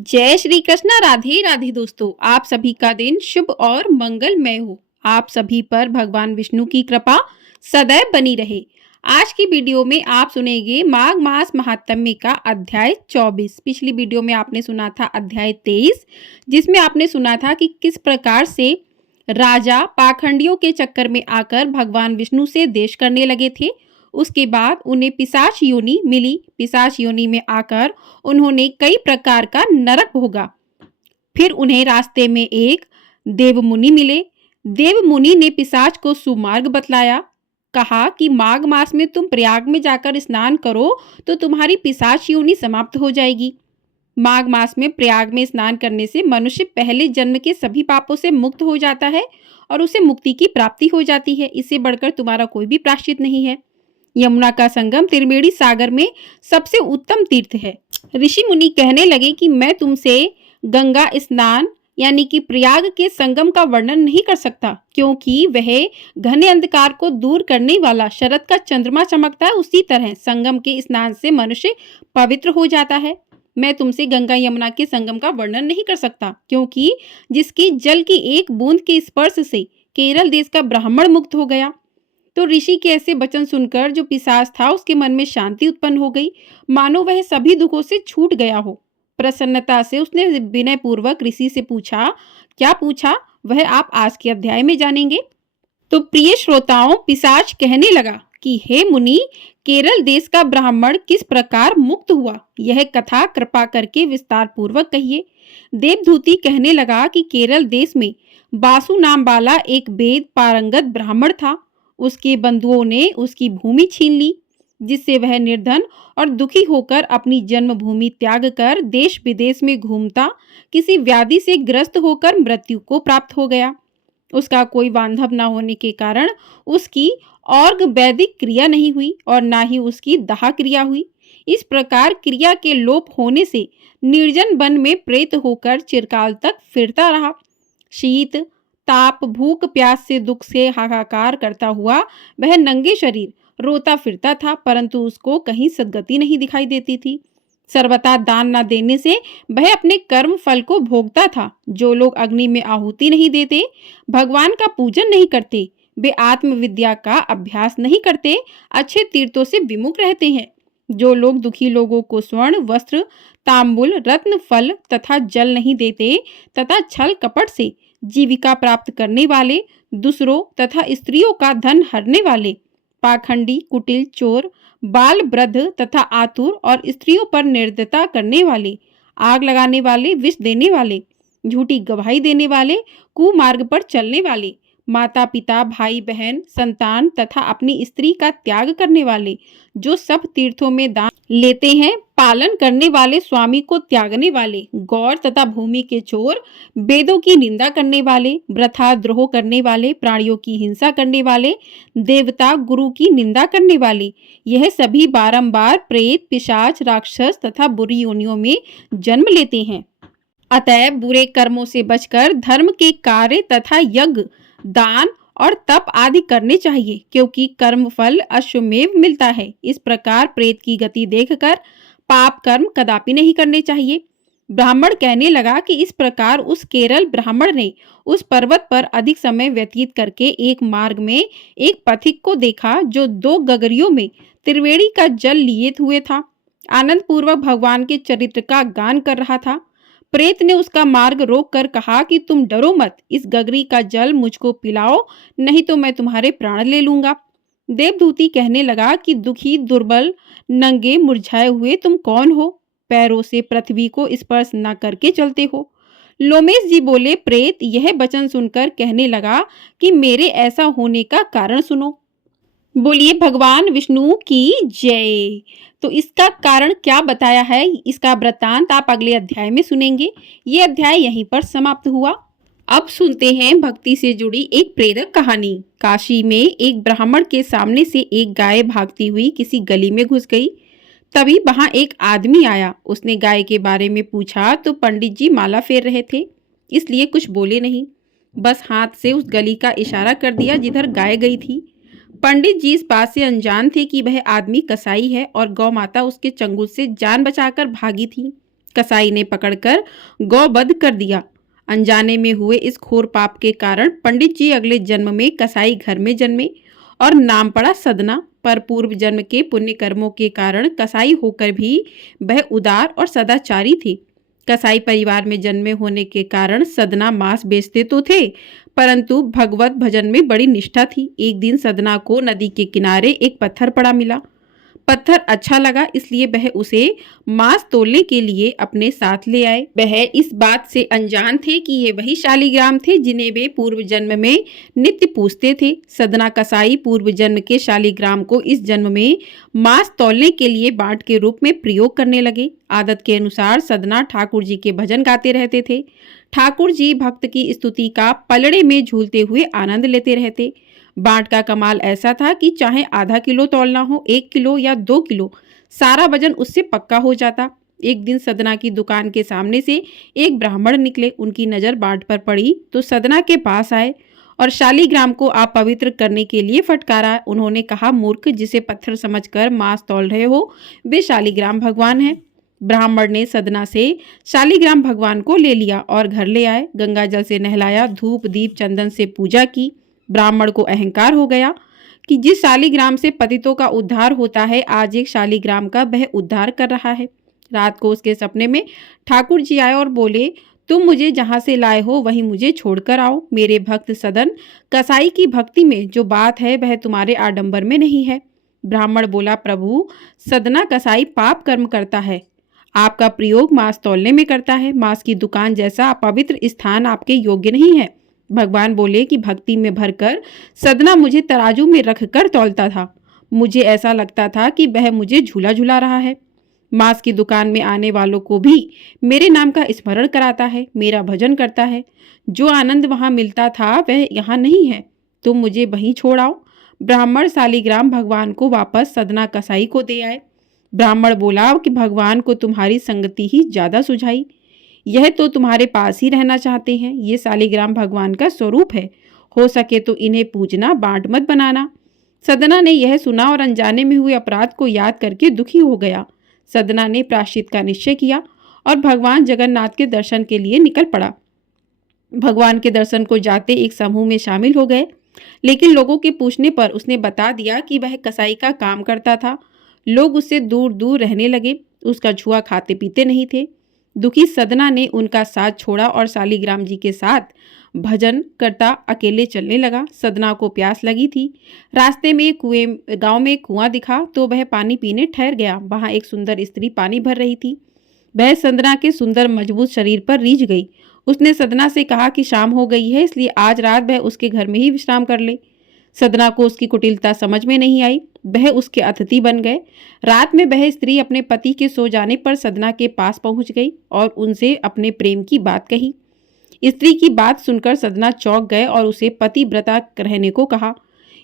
जय श्री कृष्णा। राधे राधे दोस्तों, आप सभी का दिन शुभ और मंगलमय हो। आप सभी पर भगवान विष्णु की कृपा सदैव बनी रहे। आज की वीडियो में आप सुनेंगे माघ मास महात्म्य का अध्याय 24। पिछली वीडियो में आपने सुना था अध्याय 23, जिसमें आपने सुना था कि किस प्रकार से राजा पाखंडियों के चक्कर में आकर भगवान विष्णु से देश करने लगे थे। उसके बाद उन्हें पिशाच योनि मिली। पिशाच योनि में आकर उन्होंने कई प्रकार का नरक भोगा। फिर उन्हें रास्ते में एक देव मुनि मिले। देव मुनि ने पिशाच को सुमार्ग बतलाया। कहा कि माघ मास में तुम प्रयाग में जाकर स्नान करो तो तुम्हारी पिशाच योनि समाप्त हो जाएगी। माघ मास में प्रयाग में स्नान करने से मनुष्य पहले जन्म के सभी पापों से मुक्त हो जाता है और उसे मुक्ति की प्राप्ति हो जाती है। इससे बढ़कर तुम्हारा कोई भी प्रायश्चित नहीं है। यमुना का संगम त्रिवेणी सागर में सबसे उत्तम तीर्थ है। ऋषि मुनि कहने लगे कि मैं तुमसे गंगा स्नान यानी कि प्रयाग के संगम का वर्णन नहीं कर सकता, क्योंकि वह घने अंधकार को दूर करने वाला शरद का चंद्रमा चमकता है। उसी तरह संगम के स्नान से मनुष्य पवित्र हो जाता है। मैं तुमसे गंगा यमुना के संगम का वर्णन नहीं कर सकता, क्योंकि जिसकी जल की एक बूंद के स्पर्श से केरल देश का ब्राह्मण मुक्त हो गया। तो ऋषि के ऐसे वचन सुनकर जो पिशाच था उसके मन में शांति उत्पन्न हो गई, मानो वह सभी दुखों से छूट गया हो। प्रसन्नता से उसने विनय पूर्वक ऋषि से पूछा। क्या पूछा वह आप आज के अध्याय में जानेंगे। तो प्रिय श्रोताओं, पिशाच कहने लगा कि हे मुनि, केरल देश का ब्राह्मण किस प्रकार मुक्त हुआ, यह कथा कृपा करके विस्तार पूर्वक कहिए। देवदूती कहने लगा कि केरल देश में बासु नाम वाला एक वेद पारंगत ब्राह्मण था। उसके बंधुओं ने उसकी भूमि छीन ली, जिससे वह निर्धन और दुखी होकर अपनी जन्मभूमि त्याग कर देश विदेश में घूमता किसी व्याधि से ग्रस्त होकर मृत्यु को प्राप्त हो गया। उसका कोई बांधव न होने के कारण उसकी और वैदिक क्रिया नहीं हुई और ना ही उसकी दाह क्रिया हुई। इस प्रकार क्रिया के लोप होने से निर्जन वन में प्रेत होकर चिरकाल तक फिरता रहा। शीत ताप भूख प्यास से दुख से हाहाकार करता हुआ वह नंगे शरीर रोता फिरता था, परंतु उसको कहीं सद्गति नहीं दिखाई देती थी। सर्वथा दान न देने से वह अपने कर्म फल को भोगता था। जो लोग अग्नि में आहुति नहीं देते, भगवान का पूजन नहीं करते, वे आत्मविद्या का अभ्यास नहीं करते, अच्छे तीर्थों से विमुख रहते हैं। जो लोग दुखी लोगों को स्वर्ण वस्त्र तांबुल रत्न फल तथा जल नहीं देते तथा छल कपट से जीविका प्राप्त करने वाले, दूसरों तथा स्त्रियों का धन हरने वाले, पाखंडी कुटिल चोर बाल वृद्ध तथा आतुर और स्त्रियों पर निर्दयता करने वाले, आग लगाने वाले, विष देने वाले, झूठी गवाही देने वाले, कुमार्ग पर चलने वाले, माता पिता भाई बहन संतान तथा अपनी स्त्री का त्याग करने वाले, जो सब तीर्थों में दान लेते हैं, पालन करने वाले, स्वामी को त्यागने वाले, गौर तथा भूमि के चोर, वेदों की निंदा करने वाले, वृथा द्रोह करने वाले, प्राणियों की हिंसा करने वाले, देवता गुरु की निंदा करने वाले, यह सभी बारंबार प्रेत पिशाच राक्षस तथा बुरी योनियों में जन्म लेते हैं। अतएव बुरे कर्मों से बचकर धर्म के कार्य तथा यज्ञ दान और तप आदि करने चाहिए, क्योंकि कर्म फल अश्वमेव मिलता है। इस प्रकार प्रेत की गति देखकर पाप कर्म कदापि नहीं करने चाहिए। ब्राह्मण कहने लगा कि इस प्रकार उस केरल ब्राह्मण ने उस पर्वत पर अधिक समय व्यतीत करके एक मार्ग में एक पथिक को देखा, जो 2 गगरियों में त्रिवेणी का जल लिए हुए था, आनंद पूर्वक भगवान के चरित्र का गान कर रहा था। प्रेत ने उसका मार्ग रोक कर कहा कि तुम डरो मत, इस गगरी का जल मुझको पिलाओ, नहीं तो मैं तुम्हारे प्राण ले लूंगा। देवदूती कहने लगा कि दुखी दुर्बल नंगे मुरझाए हुए तुम कौन हो, पैरों से पृथ्वी को स्पर्श न करके चलते हो। लोमेश जी बोले, प्रेत यह वचन सुनकर कहने लगा कि मेरे ऐसा होने का कारण सुनो। बोलिए भगवान विष्णु की जय। तो इसका कारण क्या बताया है, इसका वृत्तांत आप अगले अध्याय में सुनेंगे। ये अध्याय यहीं पर समाप्त हुआ। अब सुनते हैं भक्ति से जुड़ी एक प्रेरक कहानी। काशी में एक ब्राह्मण के सामने से एक गाय भागती हुई किसी गली में घुस गई। तभी वहां एक आदमी आया। उसने गाय के बारे में पूछा तो पंडित जी माला फेर रहे थे, इसलिए कुछ बोले नहीं, बस हाथ से उस गली का इशारा कर दिया जिधर गाय गई थी। पंडित जी इस बात से अनजान थे कि वह आदमी कसाई है और गौ माता उसके चंगुल से जान बचाकर भागी थी। कसाई ने पकड़कर गौवध कर दिया। अनजाने में हुए इस घोर पाप के कारण पंडित जी अगले जन्म में कसाई घर में जन्मे और नाम पड़ा सदना। पर पूर्व जन्म के पुण्य कर्मों के कारण कसाई होकर भी वह उदार और सदाचारी थे। कसाई परिवार में जन्मे होने के कारण सदना मांस बेचते तो थे, परंतु भगवत भजन में बड़ी निष्ठा थी। एक दिन सदना को नदी के किनारे एक पत्थर पड़ा मिला। पत्थर अच्छा लगा, इसलिए वह उसे मांस तोलने के लिए अपने साथ ले आए। वह इस बात से अनजान थे कि ये वही शालिग्राम थे जिन्हें वे पूर्व जन्म में नित्य पूजते थे। सदना कसाई पूर्व जन्म के शालिग्राम को इस जन्म में मांस तोलने के लिए बांट के रूप में प्रयोग करने लगे। आदत के अनुसार सदना ठाकुर जी के भजन गाते रहते थे। ठाकुर जी भक्त की स्तुति का पलड़े में झूलते हुए आनंद लेते रहते। बाट का कमाल ऐसा था कि चाहे आधा किलो तौलना हो, 1 किलो या 2 किलो, सारा वजन उससे पक्का हो जाता। एक दिन सदना की दुकान के सामने से एक ब्राह्मण निकले। उनकी नजर बाट पर पड़ी तो सदना के पास आए और शालिग्राम को अपवित्र करने के लिए फटकारा। उन्होंने कहा, मूर्ख, जिसे पत्थर समझकर मांस तौल रहे हो वे शालिग्राम भगवान हैं। ब्राह्मण ने सदना से शालिग्राम भगवान को ले लिया और घर ले आए। गंगा जल से नहलाया, धूप दीप चंदन से पूजा की। ब्राह्मण को अहंकार हो गया कि जिस शालिग्राम से पतितों का उद्धार होता है, आज एक शालिग्राम का वह उद्धार कर रहा है। रात को उसके सपने में ठाकुर जी आए और बोले, तुम मुझे जहां से लाए हो वहीं मुझे छोड़कर आओ। मेरे भक्त सदन कसाई की भक्ति में जो बात है वह तुम्हारे आडंबर में नहीं है। ब्राह्मण बोला, प्रभु, सदना कसाई पाप कर्म करता है, आपका प्रयोग मांस तौलने में करता है। मांस की दुकान जैसा अपवित्र स्थान आपके योग्य नहीं है। भगवान बोले कि भक्ति में भरकर सदना मुझे तराजू में रखकर तौलता था। मुझे ऐसा लगता था कि वह मुझे झूला झुला रहा है। मांस की दुकान में आने वालों को भी मेरे नाम का स्मरण कराता है, मेरा भजन करता है। जो आनंद वहां मिलता था वह यहाँ नहीं है। तुम मुझे वहीं छोड़ आओ। ब्राह्मण शालिग्राम भगवान को वापस सदना कसाई को दे आए। ब्राह्मण बोला कि भगवान को तुम्हारी संगति ही ज्यादा सुझाई। यह तो तुम्हारे पास ही रहना चाहते हैं। ये शालिग्राम भगवान का स्वरूप है। हो सके तो इन्हें पूजना, बांट मत बनाना। सदना ने यह सुना और अनजाने में हुए अपराध को याद करके दुखी हो गया। सदना ने प्रायश्चित का निश्चय किया और भगवान जगन्नाथ के दर्शन के लिए निकल पड़ा। भगवान के दर्शन को जाते एक समूह में शामिल हो गए, लेकिन लोगों के पूछने पर उसने बता दिया कि वह कसाई का काम करता था। लोग उससे दूर दूर रहने लगे, उसका छुआ खाते पीते नहीं थे। दुखी सदना ने उनका साथ छोड़ा और शालिग्राम जी के साथ भजन करता अकेले चलने लगा। सदना को प्यास लगी थी। रास्ते में गांव में एक कुआं दिखा तो वह पानी पीने ठहर गया। वहां एक सुंदर स्त्री पानी भर रही थी। वह सदना के सुंदर मजबूत शरीर पर रीझ गई। उसने सदना से कहा कि शाम हो गई है, इसलिए आज रात वह उसके घर में ही विश्राम कर ले। सदना को उसकी कुटिलता समझ में नहीं आई। वह उसके अतिथि बन गए। रात में वह स्त्री अपने पति के सो जाने पर सदना के पास पहुंच गई और उनसे अपने प्रेम की बात कही। स्त्री की बात सुनकर सदना चौंक गए और उसे पतिव्रता रहने को कहा।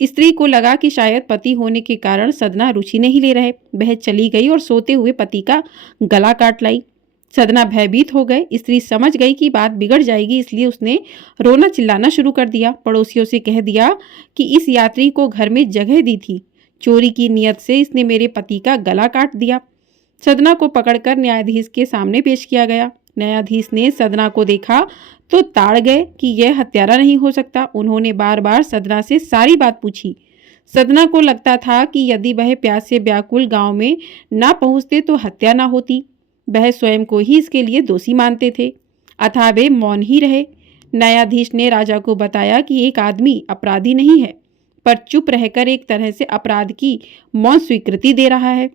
स्त्री को लगा कि शायद पति होने के कारण सदना रुचि नहीं ले रहे। वह चली गई और सोते हुए पति का गला काट लाई। सदना भयभीत हो गए। स्त्री समझ गई कि बात बिगड़ जाएगी, इसलिए उसने रोना चिल्लाना शुरू कर दिया। पड़ोसियों से कह दिया कि इस यात्री को घर में जगह दी थी, चोरी की नियत से इसने मेरे पति का गला काट दिया। सदना को पकड़कर न्यायाधीश के सामने पेश किया गया। न्यायाधीश ने सदना को देखा तो ताड़ गए कि यह हत्यारा नहीं हो सकता। उन्होंने बार बार सदना से सारी बात पूछी। सदना को लगता था कि यदि वह प्यास से व्याकुल गांव में ना पहुंचते तो हत्या ना होती। वह स्वयं को ही इसके लिए दोषी मानते थे, अतः वे मौन ही रहे। न्यायाधीश ने राजा को बताया कि एक आदमी अपराधी नहीं है, पर चुप रहकर एक तरह से अपराध की मौन स्वीकृति दे रहा है।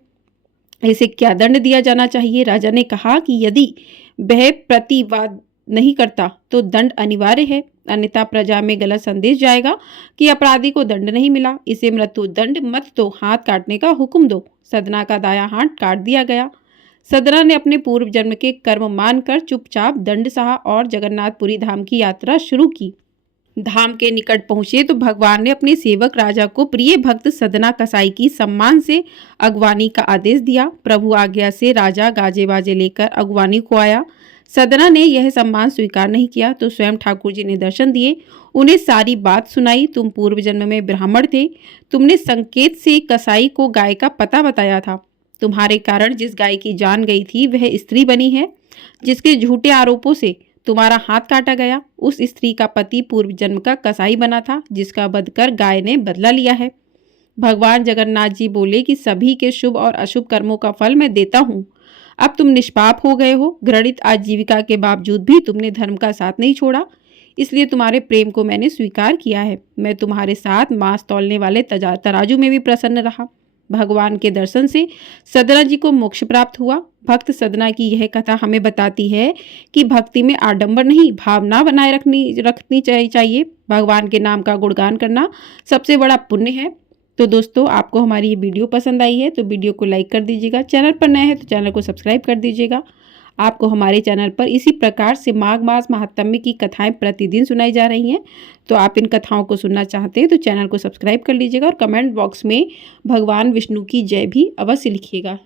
इसे क्या दंड दिया जाना चाहिए? राजा ने कहा कि यदि वह प्रतिवाद नहीं करता तो दंड अनिवार्य है, अन्यथा प्रजा में गलत संदेश जाएगा कि अपराधी को दंड नहीं मिला। इसे मृत्यु दंड मत तो हाथ काटने का हुक्म दो। सदना का दायां हाथ काट दिया गया। सदना ने अपने पूर्व जन्म के कर्म मानकर चुपचाप दंड सहा और जगन्नाथपुरी धाम की यात्रा शुरू की। धाम के निकट पहुंचे तो भगवान ने अपने सेवक राजा को प्रिय भक्त सदना कसाई की सम्मान से अगवानी का आदेश दिया। प्रभु आज्ञा से राजा गाजे बाजे लेकर अगवानी को आया। सदना ने यह सम्मान स्वीकार नहीं किया तो स्वयं ठाकुर जी ने दर्शन दिए, उन्हें सारी बात सुनाई। तुम पूर्व जन्म में ब्राह्मण थे, तुमने संकेत से कसाई को गाय का पता बताया था। तुम्हारे कारण जिस गाय की जान गई थी वह स्त्री बनी है। जिसके झूठे आरोपों से तुम्हारा हाथ काटा गया, उस स्त्री का पति पूर्व जन्म का कसाई बना था, जिसका वध कर गाय ने बदला लिया है। भगवान जगन्नाथ जी बोले कि सभी के शुभ और अशुभ कर्मों का फल मैं देता हूँ। अब तुम निष्पाप हो गए हो। घृणित आजीविका के बावजूद भी तुमने धर्म का साथ नहीं छोड़ा, इसलिए तुम्हारे प्रेम को मैंने स्वीकार किया है। मैं तुम्हारे साथ मांस तौलने वाले तराजू में भी प्रसन्न रहा। भगवान के दर्शन से सदना जी को मोक्ष प्राप्त हुआ। भक्त सदना की यह कथा हमें बताती है कि भक्ति में आडंबर नहीं, भावना बनाए रखनी चाहिए। भगवान के नाम का गुणगान करना सबसे बड़ा पुण्य है। तो दोस्तों, आपको हमारी ये वीडियो पसंद आई है तो वीडियो को लाइक कर दीजिएगा। चैनल पर नए हैं तो चैनल को सब्सक्राइब कर दीजिएगा। आपको हमारे चैनल पर इसी प्रकार से माघ मास महात्म्य की कथाएं प्रतिदिन सुनाई जा रही हैं। तो आप इन कथाओं को सुनना चाहते हैं तो चैनल को सब्सक्राइब कर लीजिएगा और कमेंट बॉक्स में भगवान विष्णु की जय भी अवश्य लिखिएगा।